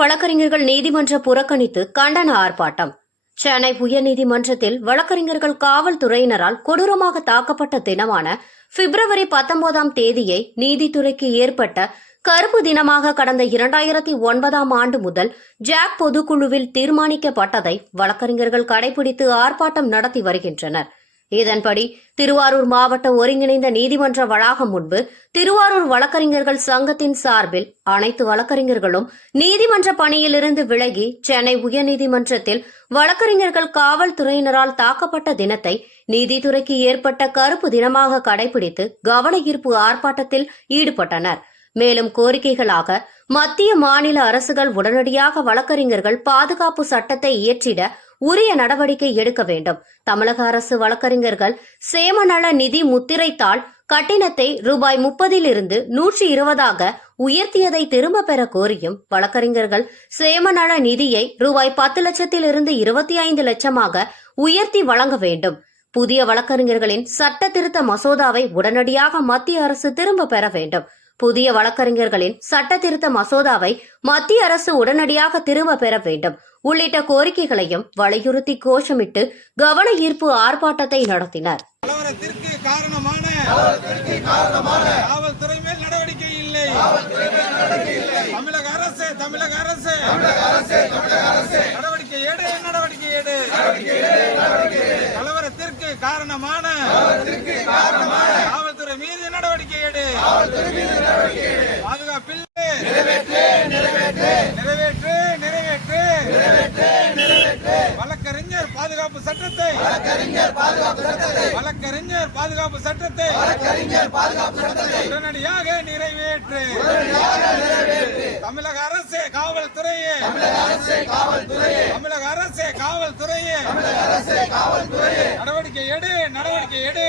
வழக்கறிஞர்கள் நீதிமன்ற புறக்கணித்து கண்டன ஆர்ப்பாட்டம். சென்னை உயர்நீதிமன்றத்தில் வழக்கறிஞர்கள் காவல்துறையினரால் கொடூரமாக தாக்கப்பட்ட தினமான பிப்ரவரி பத்தொன்பதாம் தேதியை நீதித்துறைக்கு ஏற்பட்ட கருப்பு தினமாக கடந்த இரண்டாயிரத்தி ஒன்பதாம் ஆண்டு முதல் ஜாக் பொதுக்குழுவில் தீர்மானிக்கப்பட்டதை வழக்கறிஞர்கள் கடைபிடித்து ஆர்ப்பாட்டம் நடத்தி வருகின்றனர். இதன்படி திருவாரூர் மாவட்ட ஒருங்கிணைந்த நீதிமன்ற வளாகம் முன்பு திருவாரூர் வழக்கறிஞர்கள் சங்கத்தின் சார்பில் அனைத்து வழக்கறிஞர்களும் நீதிமன்ற பணியிலிருந்து விலகி சென்னை உயர்நீதிமன்றத்தில் வழக்கறிஞர்கள் காவல்துறையினரால் தாக்கப்பட்ட தினத்தை நீதித்துறைக்கு ஏற்பட்ட கருப்பு தினமாக கடைபிடித்து கவன ஈர்ப்பு ஆர்ப்பாட்டத்தில் ஈடுபட்டனர். மேலும் கோரிக்கைகளாக மத்திய மாநில அரசுகள் உடனடியாக வழக்கறிஞர்கள் பாதுகாப்பு சட்டத்தை இயற்றிட உரிய நடவடிக்கை எடுக்க வேண்டும். தமிழக அரசு வழக்கறிஞர்கள் சேமநல நிதி முத்திரைத்தாள் கட்டணத்தை ரூபாய் முப்பதிலிருந்து நூற்றி இருபதாக உயர்த்தியதை திரும்ப பெற கோரியும் வழக்கறிஞர்கள் சேமநல நிதியை ரூபாய் பத்து லட்சத்திலிருந்து இருபத்தி ஐந்து லட்சமாக உயர்த்தி வழங்க வேண்டும். புதிய வழக்கறிஞர்களின் சட்ட திருத்த மசோதாவை உடனடியாக மத்திய அரசு திரும்ப பெற வேண்டும். புதிய வழக்கறிஞர்களின் சட்ட திருத்த மசோதாவை மத்திய அரசு உடனடியாக திரும்ப பெற வேண்டும். உள்ளிட்ட கோரிக்கைகளையும் வலியுறுத்தி கோஷமிட்டு கவன ஈர்ப்பு ஆர்ப்பாட்டத்தை நடத்தினர். கலவரத்திற்கு காரணமான காவல்துறை மேல் நடவடிக்கை இல்லை. தமிழக அரசு தமிழக அரசு. நடவடிக்கை எடு நடவடிக்கை எடு கலவரத்திற்கு காரணமான காவல்துறை மீது நடவடிக்கை எடு பாதுகாப்பில்லை நிறைவேற்று நிறைவேற்று. வழக்கறிஞர் பாதுகாப்பு சட்டத்தை. வழக்கறிஞர் பாதுகாப்பு சட்டத்தை. உடனடியாக நிறைவேற்று. தமிழக அரசு காவல்துறையே. தமிழக அரசு காவல்துறையே. நடவடிக்கை எடு நடவடிக்கை எடு.